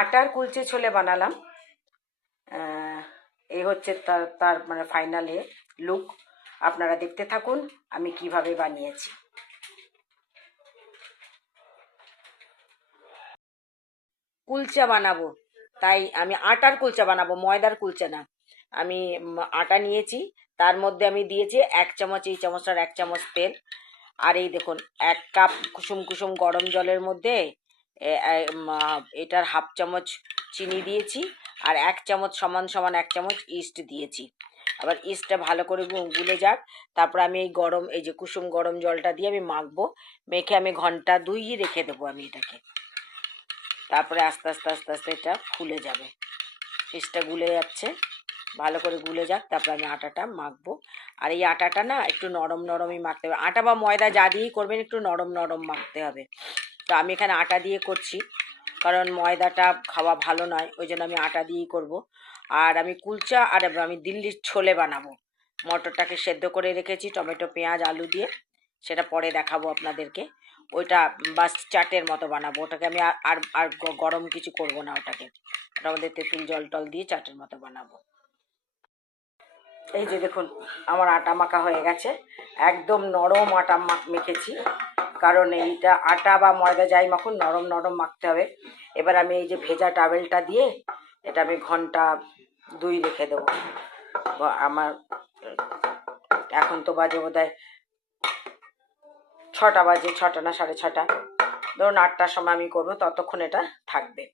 আটার কুলচে ছোলে বানালাম। এই হচ্ছে তার মানে ফাইনাল লুক। আপনারা দেখতে থাকুন আমি কিভাবে বানিয়েছি। কুলচা বানাবো, তাই আমি আটার কুলচা বানাবো, ময়দার কুলচা না। আমি আটা নিয়েছি, তার মধ্যে আমি দিয়েছি 1 চামচ, এই চামচটার 1 চামচ তেল। আর এই দেখুন 1 কাপ কুসুম কুসুম গরম জলের মধ্যে এটার 1/2 চামচ চিনি দিয়েছি, আর 1 চামচ সমান সমান 1 চামচ ইস্ট দিয়েছি। আবার ইস্টটা ভালো করে গুলে যাক, তারপর আমি এই যে কুসুম গরম জলটা দিয়ে আমি মাখবো। মেখে আমি ঘন্টা 2 রেখে দেবো আমি এটাকে। তারপরে আস্তে আস্তে আস্তে আস্তে এটা ফুলে যাবে। ইস্টটা গুলে যাচ্ছে, ভালো করে গুলে যাক, তারপরে আমি আটাটা মাখবো। আর এই আটাটা না একটু নরম নরমই মাখতে হবে। আটা বা ময়দা যা দিয়েই করবেন একটু নরম নরম মাখতে হবে। তো আমি এখানে আটা দিয়ে করছি, কারণ ময়দাটা খাওয়া ভালো নয়, ওই জন্য আমি আটা দিয়েই করব। আর আমি কুলচা আর আমি দিল্লির ছোলে বানাবো। মটরটাকে সেদ্ধ করে রেখেছি টমেটো পেঁয়াজ আলু দিয়ে, সেটা পরে দেখাবো আপনাদেরকে। ওইটা বাস চাটের মতো বানাবো, ওটাকে আমি আর আর গরম কিছু করব না। ওটাকে ওটার মধ্যে তেঁতুল জল টল দিয়ে চাটের মতো বানাবো। এই যে দেখুন আমার আটা মাখা হয়ে গেছে, একদম নরম আটা মেখেছি, কারণ এইটা আটা বা ময়দা যাই মাখুন নরম নরম মাখতে হবে। এবার আমি এই যে ভেজা টাওয়েলটা দিয়ে এটা আমি ঘন্টা 2 রেখে দেবো। আমার এখন তো বাজে বোধহয় 6টা বাজে, 6টা না 6:30, ধরুন 8টার সময় আমি করবো, ততক্ষণ এটা থাকবে।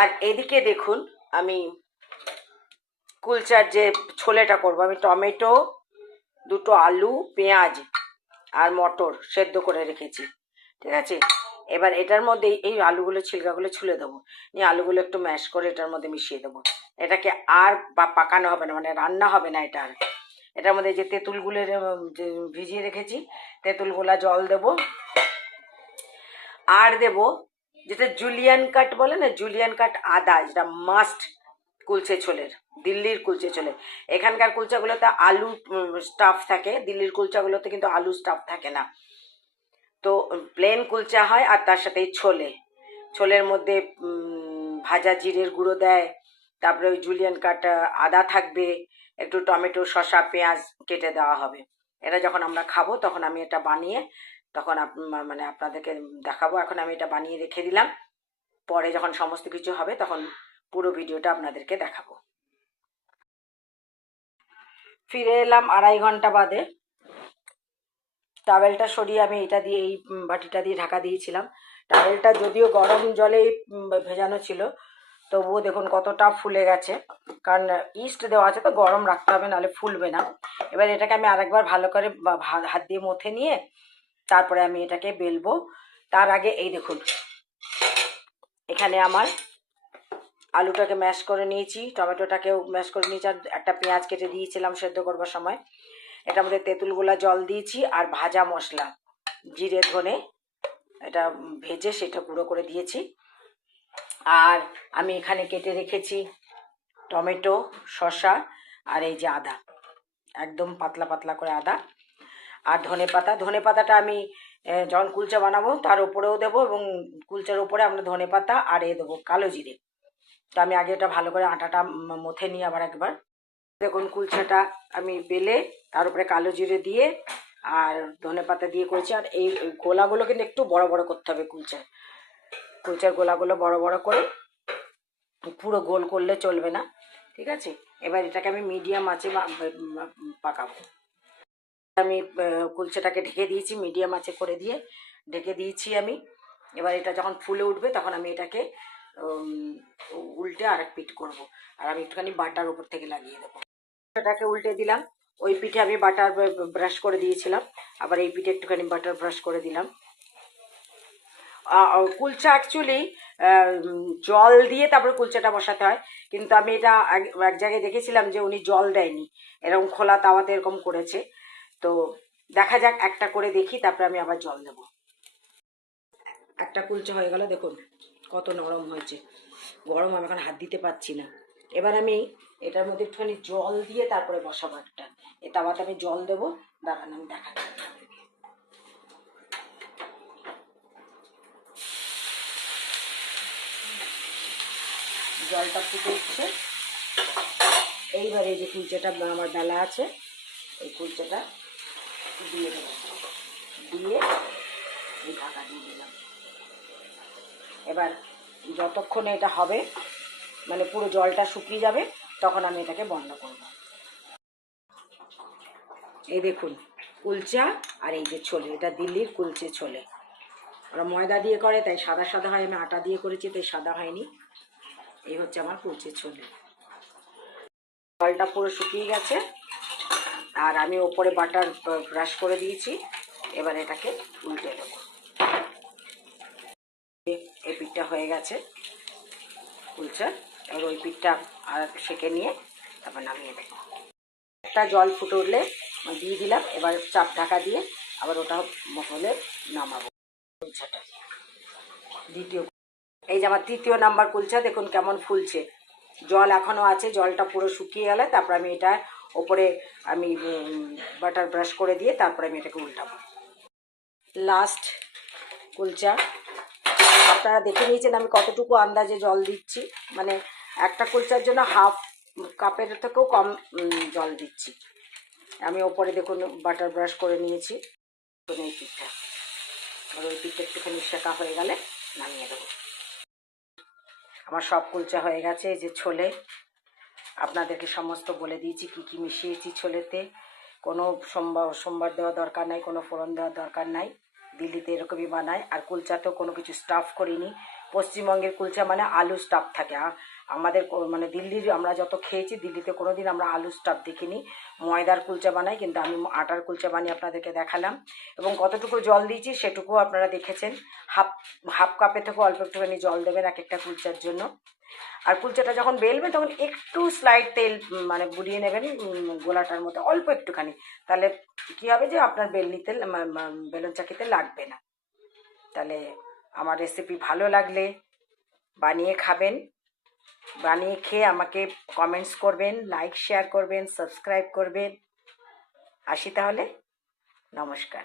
আর এদিকে দেখুন আমি কুলচার যে ছোলেটা করবো, আমি টমেটো, 2টো আলু, পেঁয়াজ আর মটর সেদ্ধ করে রেখেছি, ঠিক আছে। এবার এটার মধ্যে এই আলুগুলো ছিলকাগুলো ছুলে দেবো, নিয়ে আলুগুলো একটু ম্যাশ করে এটার মধ্যে মিশিয়ে দেবো। এটাকে আর পাকানো হবে না, মানে রান্না হবে না এটা আর। এটার মধ্যে যে তেঁতুলগুলো যে ভিজিয়ে রেখেছি, তেঁতুলগুলা জল দেবো। আর দেবো যেটা জুলিয়ান কাট বলে না, জুলিয়ান কাট আদা, যেটা মাস্ট কুলচে ছোলের, দিল্লির কুলচে ছোলে। এখানকার কুলচাগুলোতে আলু স্টাফ থাকে, দিল্লির কুলচাগুলোতে কিন্তু আলু স্টাফ থাকে না। তো প্লেন কুলচা হয়, আর তার সাথে ছোলের মধ্যে ভাজা জিরের গুঁড়ো দেয়, তারপরে ওই জুলিয়ান কাট আদা থাকবে, একটু টমেটো শসা পেঁয়াজ কেটে দেওয়া হবে। এটা যখন আমরা খাবো তখন আমি এটা বানিয়ে তখন মানে আপনাদেরকে দেখাবো। এখন আমি এটা বানিয়ে রেখে দিলাম, পরে যখন সমস্ত কিছু হবে তখন পুরো ভিডিওটা আপনাদেরকে দেখাবো। ফিরে এলাম 2.5 ঘন্টা বাদে। টাওয়েলটা সরিয়ে আমি এটা দিয়ে এই বাটিটা দিয়ে ঢাকা দিয়েছিলাম। টাওয়েলটা যদিও গরম জলে ভেজানো ছিল, তবুও দেখুন কতটা ফুলে গেছে, কারণ ইস্ট দেওয়া আছে তো গরম রাখতে হবে, নাহলে ফুলবে না। এবার এটাকে আমি আরেকবার ভালো করে হাত দিয়ে মথে নিয়ে তারপরে আমি এটাকে বেলবো। তার আগে এই দেখুন এখানে আমার আলুটাকে ম্যাশ করে নিয়েছি, টমেটোটাকেও ম্যাশ করে নিয়েছি, আর একটা পেঁয়াজ কেটে দিয়েছিলাম সেদ্ধ করবার সময়। এটার মধ্যে তেঁতুলগুলা জল দিয়েছি, আর ভাজা মশলা জিরে ধনে এটা ভেজে সেটা গুঁড়ো করে দিয়েছি। আর আমি এখানে কেটে রেখেছি টমেটো শসা, আর এই যে আদা, একদম পাতলা পাতলা করে আদা, আর ধনে পাতাটা আমি যখন কুলচা বানাবো তার উপরেও দেবো, এবং কুলচার উপরে আমরা ধনে পাতা আর দেবো কালো জিরে। তো আমি আগে এটা ভালো করে আটাটা মথে নিই আবার একবার। দেখুন কুলচাটা আমি বেলে তার উপরে কালো জিরে দিয়ে আর ধনে পাতা দিয়ে করেছি। আর এই গোলাগুলো কিন্তু একটু বড় বড় করতে হবে, কুলচার গোলাগুলো বড় বড় করে, পুরো গোল করলে চলবে না, ঠিক আছে। এবার এটাকে আমি মিডিয়াম আঁচে পাকাবো। আমি কুলচাটাকে ঢেকে দিয়েছি, মিডিয়াম আঁচে করে দিয়ে ঢেকে দিয়েছি আমি। এবার এটা যখন ফুলে উঠবে তখন আমি এটাকে উল্টে আরেক পিঠ করবো, আর আমি একটুখানি বাটার উপর থেকে লাগিয়ে দেবো। এটাকে উল্টে দিলাম, ওই পিঠে আমি বাটার ব্রাশ করে দিয়েছিলাম, আবার এই পিঠে একটুখানি বাটার ব্রাশ করে দিলাম। কুলচা অ্যাকচুয়ালি জল দিয়ে তারপরে কুলচাটা বসাতে হয়, কিন্তু আমি এটা এক জায়গায় দেখেছিলাম যে উনি জল দেয়নি, এরকম খোলা তাওয়াতে এরকম করেছে। তো দেখা যাক, একটা করে দেখি, তারপরে আমি আবার জল দেব। একটা কুলচা হয়ে গেল, দেখুন কত নরম হয়েছে, গরম, আমি এখন হাত দিতে পারছি না। এবার আমি এটার মধ্যে একটুখানি জল দিয়ে তারপরে বসাবো একটা, এ তাওয়াতে আমি জল দেবো, দাঁড়ান আমি দেখাই। জলটা ফুটে উঠছে। এইবারে এই যে কুলচাটা আমার বেলা আছে, এই কুলচাটা দিয়ে দেবো, দিয়ে এই ঢাকা দিয়ে দিলাম। এবার যতক্ষণে এটা হবে, মানে পুরো জলটা শুকিয়ে যাবে, তখন আমি এটাকে বন্ধ করব। এই দেখুন কুলচা আর এই যে ছোলে, এটা দিল্লির কুলচে ছোলে। ওরা ময়দা দিয়ে করে তাই সাদা সাদা হয়, আমি আটা দিয়ে করেছি তাই সাদা হয়নি। এই হচ্ছে আমার কুলচে ছোলে। জলটা পুরো শুকিয়ে গেছে আর আমি ওপরে বাটার ব্রাশ করে দিয়েছি। এবার এটাকে উল্টে দেবো। এই পিঠটা হয়ে গেছে কুলচা। এবার ওই পিঠটা আর সেঁকে নিয়ে তারপর নামিয়ে দেবো। একটা জল ফুটে উঠলে দিয়ে দিলাম। এবার চাপ ঢাকা দিয়ে আবার ওটা হলে নামাবো কুলচাটা। দ্বিতীয়, এই যে আমার তৃতীয় নাম্বার কুলচা, দেখুন কেমন ফুলছে। জল এখনও আছে, জলটা পুরো শুকিয়ে গেলে তারপর আমি এটা ওপরে আমি বাটার ব্রাশ করে দিয়ে তারপরে আমি এটাকে উল্টাবো। লাস্ট কুলচা। আপনারা দেখে নিয়েছেন আমি কতটুকু আন্দাজে জল দিচ্ছি, মানে একটা কুলচার জন্য হাফ কাপের থেকেও কম জল দিচ্ছি আমি। ওপরে দেখুন বাটার ব্রাশ করে নিয়েছি এই পিঠটা। আর ওই পিঠটা একটুখানি শেখা হয়ে গেলে নামিয়ে দেবো। আমার সব কুলচা হয়ে গেছে। এই যে ছোলে, আপনাদেরকে সমস্ত বলে দিয়েছি কি কি মিশিয়েছি ছোলেতে। কোনো সোমবার দেওয়া দরকার নাই, কোনো ফোড়ন দেওয়ার দরকার নাই। দিল্লিতে এরকমই বানায়। আর কুলচাতেও কোনো কিছু স্টাফ করিনি। পশ্চিমবঙ্গের কুলচা মানে আলু স্টাফ থাকে। আমাদের মানে দিল্লির আমরা যত খেয়েছি, দিল্লিতে কোনো দিন আমরা আলু স্টাফ দেখিনি। ময়দার কুলচা বানাই, কিন্তু আমি আটার কুলচা বানিয়ে আপনাদেরকে দেখালাম। এবং কতটুকু জল দিয়েছি সেটুকুও আপনারা দেখেছেন। হাফ কাপে থেকে অল্প একটুখানি জল দেবেন এক একটা কুলচার জন্য। আর কুলচাটা যখন বেলবেন তখন একটু স্লাইড তেল মানে বুলিয়ে নেবেন গোলাটার মধ্যে অল্প একটুখানি। তাহলে কী হবে যে আপনার বেলনিতে বেলন চাকিতে লাগবে না। তাহলে আমার রেসিপি ভালো লাগলে বানিয়ে খাবেন। বানিয়ে খেয়ে আমাকে কমেন্টস করবেন, লাইক শেয়ার করবেন, সাবস্ক্রাইব করবেন। আসি তাহলে, নমস্কার।